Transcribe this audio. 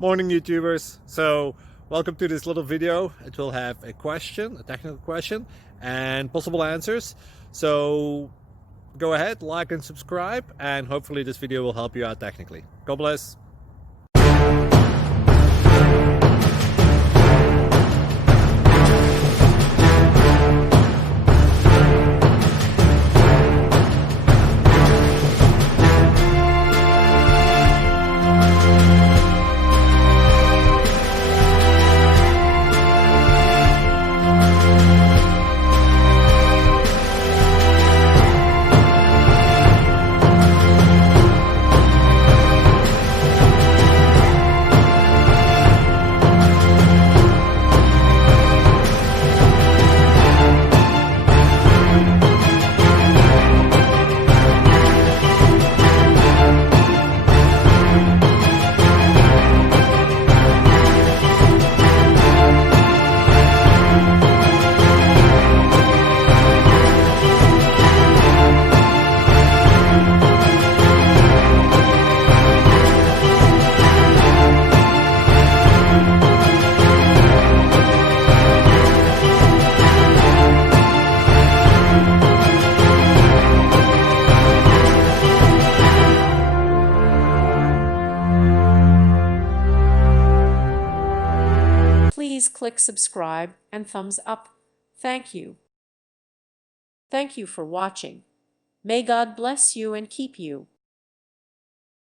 Morning YouTubers. So welcome to this little video. It will have a question, a technical question, and possible answers. So go ahead, like and subscribe, and hopefully this video will help you out technically. God bless. Please click subscribe and thumbs up. Thank you. Thank you for watching. May God bless you and keep you.